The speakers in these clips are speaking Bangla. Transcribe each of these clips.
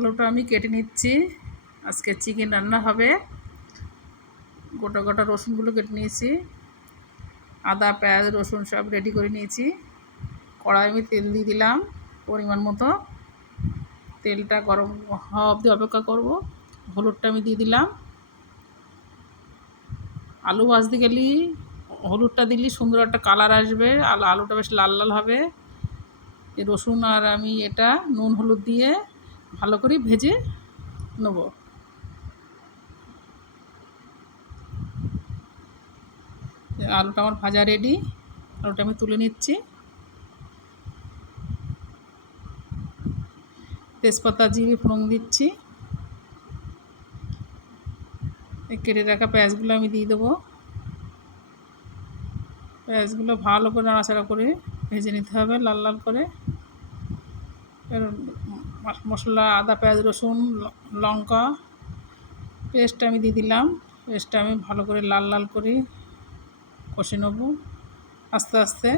আলুটা আমি কেটে নিচ্ছি। আজকে চিকেন রান্না হবে। গোটা গোটা রসুনগুলো কেটে নিয়েছি, আদা পেঁয়াজ রসুন সব রেডি করে নিয়েছি। কড়াই আমি তেল দিয়ে দিলাম পরিমাণ মতো। তেলটা গরম হওয়া অবধি অপেক্ষা করব। হলুদটা আমি দিয়ে দিলাম। আলু ভাজতে গেলে হলুদটা দিলে সুন্দর একটা কালার আসবে, আলুটা বেশ লাল লাল হবে। রসুন আর আমি এটা নুন হলুদ দিয়ে ভালো করে ভেজে নেব। আলুটা আমার ভাজা রেডি। আলুটা আমি তুলে নিচ্ছি। তেজপাতা জিরে ফোড়ন দিচ্ছি। কেটে রাখা পেঁয়াজগুলো আমি দিয়ে দেবো। পেঁয়াজগুলো ভালো করে নাড়াচাড়া করে ভেজে নিতে হবে লাল লাল করে। মশলা আদা পেঁয়াজ রসুন লঙ্কা পেস্ট আমি দিয়ে দিলাম। পেস্টটা আমি ভালো করে লাল লাল করে কষে নেব আস্তে আস্তে।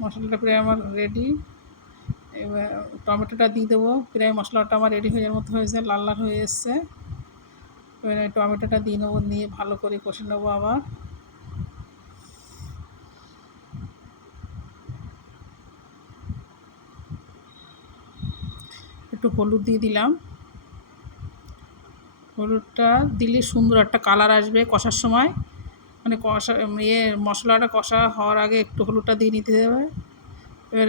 মশলাটা প্রায় আমার রেডি। এবার টমেটোটা দিয়ে দেবো। প্রায় মশলাটা আমার রেডি হয়ে যাওয়ার মতো হয়েছে, লাল লাল হয়ে এসছে। এবার টমেটোটা দিয়ে নেবো, নিয়ে ভালো করে কষে নেবো। আবার একটু হলুদ দিয়ে দিলাম। হলুদটা দিলে সুন্দর একটা কালার আসবে কষার সময়। মানে কষা মশলাটা কষা হওয়ার আগে একটু হলুদটা দিয়ে নিতে হবে। এবার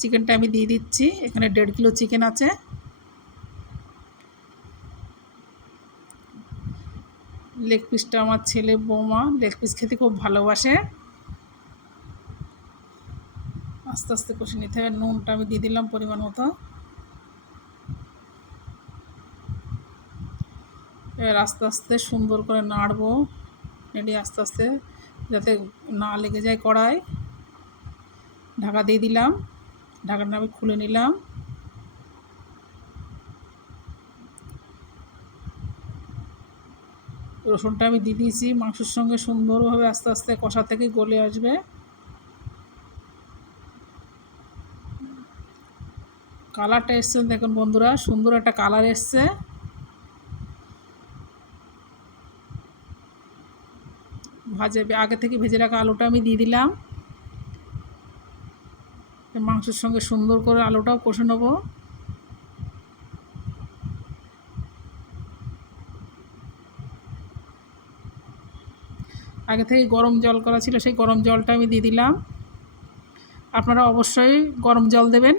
চিকেনটা আমি দিয়ে দিচ্ছি। এখানে 1.5 কিলো চিকেন আছে। লেগ পিসটা আমার ছেলে বৌমা লেগ পিস খেতে খুব ভালোবাসে। আস্তে আস্তে কষে নিতে হবে। নুনটা আমি দিয়ে দিলাম পরিমাণ মতো। এবার আস্তে আস্তে সুন্দর করে নাড়বো, নেড়ে আস্তে আস্তে যাতে না লেগে যায় কড়াই। ঢাকা দিয়ে দিলাম। ঢাকাটা আমি খুলে নিলাম। রসুনটা আমি দিয়ে দিয়েছি। মাংসের সঙ্গে সুন্দরভাবে আস্তে আস্তে কষা থেকে গলে আসবে। কালারটা এসছে দেখুন বন্ধুরা, সুন্দর একটা কালার এসছে। আগে থেকে ভেজে রাখা আলুটা আমি দিয়ে দিলাম। মাংসের সঙ্গে সুন্দর করে আলুটাও কষে নেব। আগে থেকে গরম জল করা ছিল, সেই গরম জলটা আমি দিয়ে দিলাম। আপনারা অবশ্যই গরম জল দেবেন।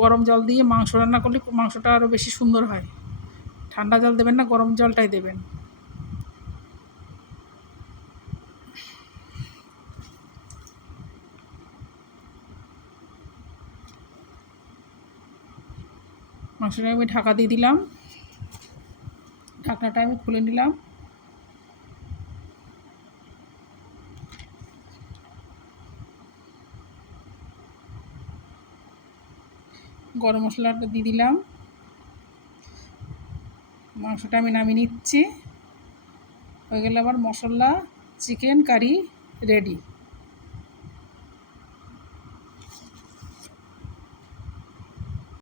গরম জল দিয়ে মাংস রান্না করলে মাংসটা আরও বেশি সুন্দর হয়। ঠান্ডা জল দেবেন না, গরম জলটাই দেবেন। মাংসটা আমি ঢাকা দিয়ে দিলাম। ঢাকনাটা আমি খুলে নিলাম। গরম মশলাটা দিয়ে দিলাম। মাংসটা আমি নামিয়ে নিচ্ছি। হয়ে গেলে আবার মশলা চিকেন কারি রেডি।